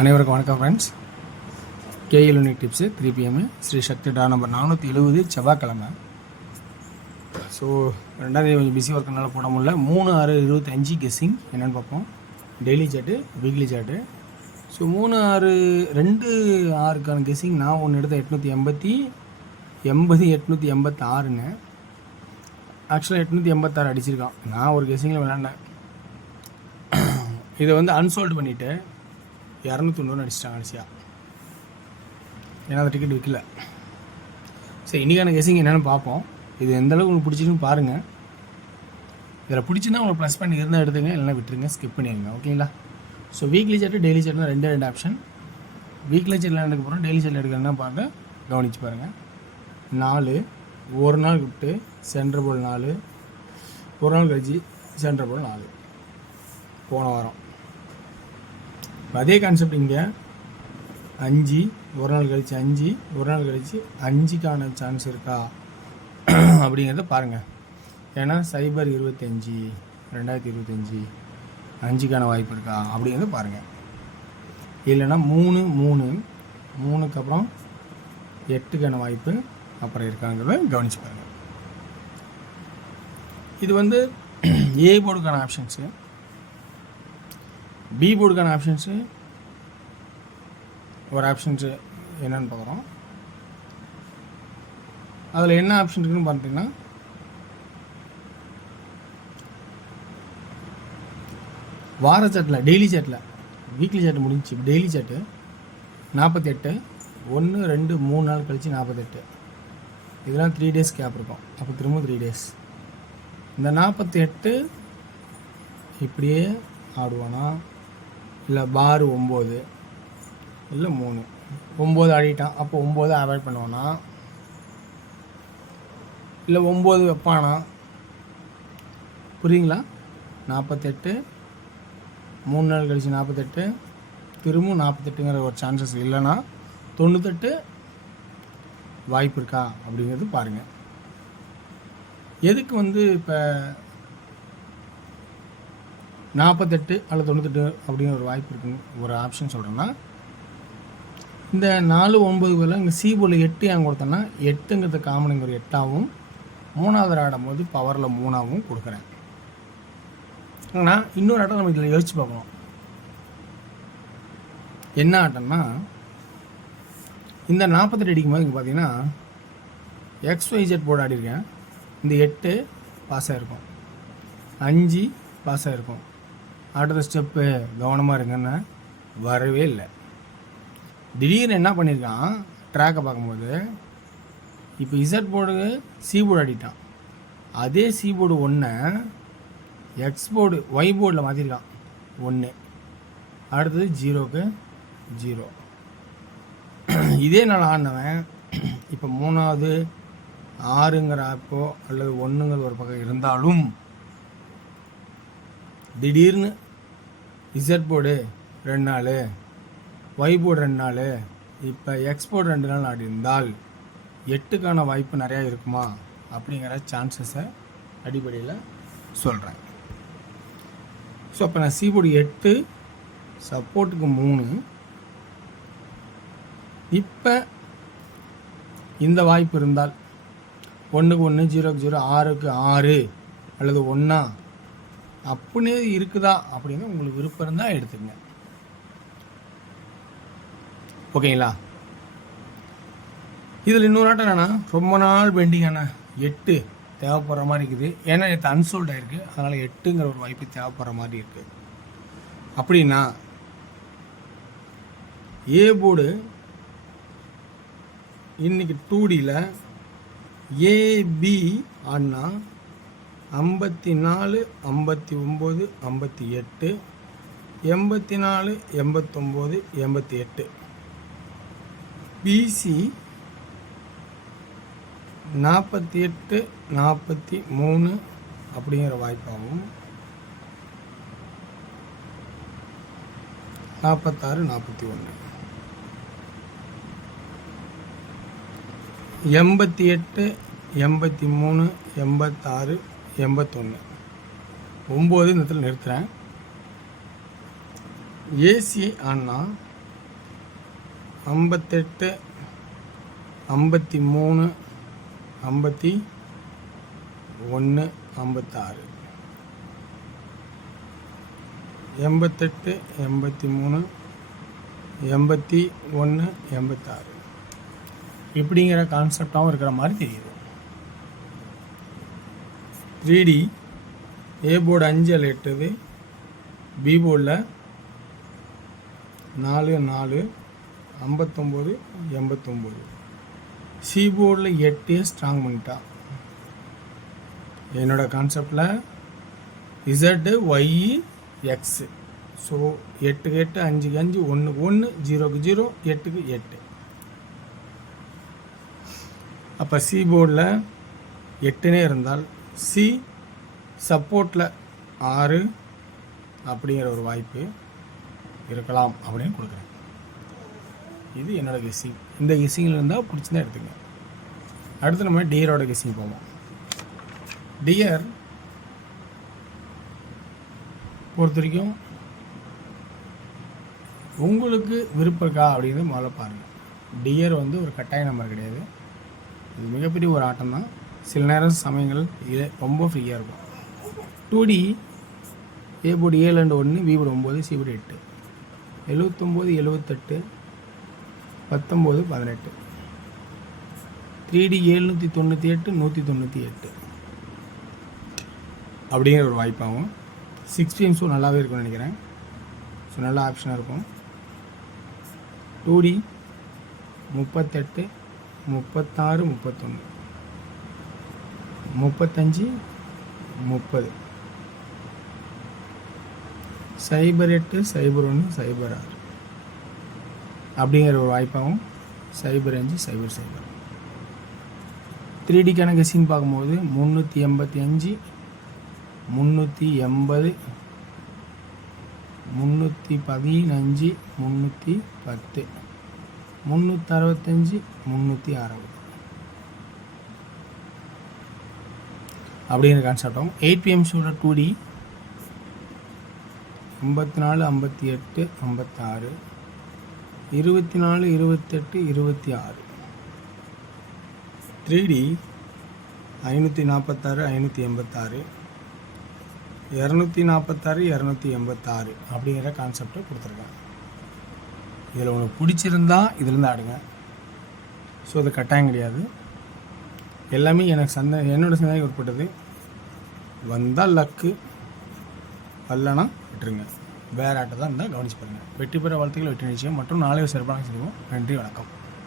அனைவருக்கும் வணக்கம் friends. KL unique tips 3 PM Shri Shakti டா நம்பர் 470 செவ்வாய்க்கிழமை. ஸோ 2ஆம் கொஞ்சம் பிஸி ஒர்க்குனால போட முடியல. 3/6/25 கெஸ்ஸிங் என்னென்னு பார்ப்போம். Daily chart, weekly chart. So 3/6/2/6க்கான கெஸ்ஸிங் நான் ஒன்று எடுத்த 886ங்க. ஆக்சுவலாக 886 அடிச்சிருக்கான். நான் ஒரு கெஸ்ஸிங்கில் விளாண்டேன். இதை வந்து அன்சோல்டு பண்ணிவிட்டு 290 அடிச்சிட்டாங்க அடிச்சியா. ஏன்னா அந்த டிக்கெட் விற்கல. சரி, இன்றைக்கான கெஸ்ஸிங் என்னென்னு பார்ப்போம். இது எந்தளவுக்கு உங்களுக்கு பிடிச்சிருன்னு பாருங்கள். இதில் பிடிச்சிருந்தா உங்களுக்கு ப்ளஸ் பண்ணி இருந்தால் எடுத்துங்க, இல்லைனா விட்டுருங்க, ஸ்கிப் பண்ணிடுங்க. ஓகேங்களா? So weekly chart, daily chart ரெண்டு ஆப்ஷன். வீக்லி சார்ட்டில் எடுக்க போகிறோம், டெய்லி சார்ட்டில் எடுக்கிறேன்னா பாருங்க, கவனித்து பாருங்கள். 4 ஒரு நாள் விட்டு சென்ட்ரு போல் 4, ஒரு நாள் கழிச்சு சென்ட்ரு போல் 4 போன வாரம். அதே கான்செப்ட் இங்கே 5 ஒரு நாள் கழிச்சு 5 ஒரு நாள் கழிச்சு 5க்கான சான்ஸ் இருக்கா அப்படிங்கிறத பாருங்கள். ஏன்னா சைபர் 25 2025 5க்கான வாய்ப்பு இருக்கா அப்படிங்கிறத பாருங்கள். இல்லைன்னா 3க்கு அப்புறம் 8க்கான வாய்ப்பு அப்புறம் இருக்காங்கிறத கவனித்து பாருங்கள். இது வந்து ஏ போர்டுக்கான ஆப்ஷன்ஸு. பி போர்டுக்கான ஆப்ஷன்ஸு ஒரு ஆப்ஷன்ஸு என்னென்னு பார்க்குறோம். அதில் என்ன ஆப்ஷன் இருக்குதுன்னு பார்த்தீங்கன்னா, வார சாட்டில், டெய்லி சாட்டில், வீக்லி சாட்டு முடிஞ்சு டெய்லி சாட்டு 48 1 2 3 நாள் கழிச்சு 48. இதெல்லாம் 3 days கேப் இருக்கும். அப்போ திரும்ப 3 days. இந்த 48 இப்படியே ஆடுவானா, இல்லை பார் 9 இல்லை 3 9 ஆடிட்டான். அப்போ 9 அவாய்ட் பண்ணுவானா, இல்லை 9 வைப்பானா? புரியுங்களா? 48 3 நாள் கழிச்சு 48 திரும்ப 48ங்கிற ஒரு சான்சஸ் இல்லைன்னா 98 வாய்ப்பு இருக்கா அப்படிங்கிறது பாருங்கள். எதுக்கு வந்து இப்போ 48 அல்லது 98 அப்படிங்கிற ஒரு வாய்ப்பு இருக்குன்னு ஒரு ஆப்ஷன் சொல்கிறேன்னா, இந்த 4 9 பேரில் இங்கே சி போல் 8 ஏன் கொடுத்தேன்னா, 8ங்கிறது காமனுங்கிற 8ஆகவும் 3வது ஆடும்போது பவரில் 3ஆகவும் கொடுக்குறேன். ஆனால் இன்னொரு ஆட்டம் நம்ம இதில் யோசிச்சு பார்க்கணும். என்ன ஆட்டம்னா, இந்த 48 அடிக்கும் போது இங்கே பார்த்தீங்கன்னா XYZ போர்டு ஆடிருக்கேன். இந்த 8 பாஸ் ஆகிருக்கும், 5 பாஸ் ஆகிருக்கும். அடுத்த ஸ்டெப்பு கவனமாக இருங்கன்னு வரவே இல்லை. திடீர்னு என்ன பண்ணியிருக்கான், ட்ராக்கை பார்க்கும்போது இப்போ இசட் போர்டு சி போர்டு ஆடிட்டான். அதே C board 1 X board Y போர்டில் மாற்றிருக்கான் 1. அடுத்தது 0க்கு 0. இதே நாள் ஆடினவன் இப்போ 3வது 6ங்கிற ஆப்போ அல்லது 1ங்கிற ஒரு பக்கம் இருந்தாலும் திடீர்னு இசட் போர்டு 2 நாள், ஒய் போர்டு 2 நாள், இப்போ எக்ஸ் போர்டு 2 நாள் ஆடி இருந்தால் 8க்கான வாய்ப்பு நிறையா இருக்குமா அப்படிங்கிற சான்சஸை அடிப்படையில் சொல்கிறேன். ஸோ அப்போ நான் சி போர்டு 8 சப்போர்ட்டுக்கு 3. இப்போ இந்த வாய்ப்பு இருந்தால் 1க்கு 1 0க்கு 0 6க்கு 6 அல்லது 1 அப்படியே இருக்குதா அப்படின்னு உங்களுக்கு விருப்பம் இருந்தால் எடுத்துங்க. ஓகேங்களா? இதில் இன்னொரு ஆட்டம் என்னென்னா, ரொம்ப நாள் பெண்டிங்கான 8 தேவைப்படுற மாதிரி இருக்குது. ஏன்னா நேற்று அன்சோல்ட் ஆகிருக்கு. அதனால் 8ங்கிற ஒரு வாய்ப்பு தேவைப்படுற மாதிரி இருக்குது. அப்படின்னா ஏ போர்டு இன்னைக்கு 2Dயில் ஏபி ஆனா 54 59 58 84 89 88. பிசி 48 43 அப்படிங்கிற வாய்ப்பாகவும் 46 41 88 83 86 81 9 இந்த இடத்துல நிறுத்துகிறேன். ஏசி ஆனால் 58 53 51 56 88 83 81 86 இப்படிங்கிற கான்செப்டாகவும் இருக்கிற மாதிரி தெரியுது. 3D ஏ போர்டு 5 அதில் 8, பி போர்டில் 4 4 59 89, சி போர்டில் 8 ஸ்ட்ராங் பண்ணிட்டா. என்னோட கான்செப்டில் இசட்டு ஒய் எக்ஸு. ஸோ 8க்கு 8 5க்கு 5 1க்கு 1 0க்கு 0 8க்கு 8. அப்போ சி போர்டில் 8னே இருந்தால் சி சப்போர்ட்டில் 6 அப்படிங்கிற ஒரு வாய்ப்பு இருக்கலாம் அப்படின்னு கொடுக்குறேன். இது என்னோடய கெஸ்ஸிங். இந்த கெஸ்ஸிங்கில் இருந்தால் பிடிச்சிருந்தா எடுத்துங்க. அடுத்து நம்ம டியரோட கெஸ்ஸிங் போவோம். டியர் பொறுத்த வரைக்கும் உங்களுக்கு விருப்பம் இருக்கா அப்படின்னு முதல்ல பாருங்கள். டியர் வந்து ஒரு கட்டாய நம்பர் கிடையாது. இது மிகப்பெரிய ஒரு ஆட்டம் தான். சில நேரம் சமயங்கள் இது ரொம்ப ஃப்ரீயாக இருக்கும். 2D A board 7 and 1, B board 9, C board 8, 79 78 19 18, 3D 798 198 அப்படிங்கிற ஒரு வாய்ப்பாகும். 6 பிஎம்ஸும் நல்லாவே இருக்கும்னு நினைக்கிறேன். ஸோ நல்ல ஆப்ஷனாக இருக்கும். 2D 38 36 31 35 30 08 01 06 அப்படிங்கிற ஒரு வாய்ப்பாகவும் 05 00. 3Dக்கான கெஸ்ஸிங் பார்க்கும்போது 385 380 315 310 365 360 அப்படிங்கிற கான்செப்டாகவும். 8 பிஎம்ஸோட 2D 54 58 56 24 28 26. 3D 546 586 246 286 அப்படிங்கிற கான்செப்டை கொடுத்துருக்கேன். இதில் உங்களுக்கு பிடிச்சிருந்தா இதுலேருந்து ஆடுங்க. ஸோ அது கட்டாயம் கிடையாது. எல்லாமே எனக்கு என்னோடய சிந்தனைக்கு உட்பட்டது. வந்தால் லக்கு, வரலனா விட்டுருங்க. வேறு ஆட்டை தான் இருந்தால் கவனிச்சு பாருங்கள். வெற்றி பெற வாழ்த்துக்கள், வெற்றி நிச்சயம் மற்றும் நாளை சிறப்பாக செய்வோம். நன்றி, வணக்கம்.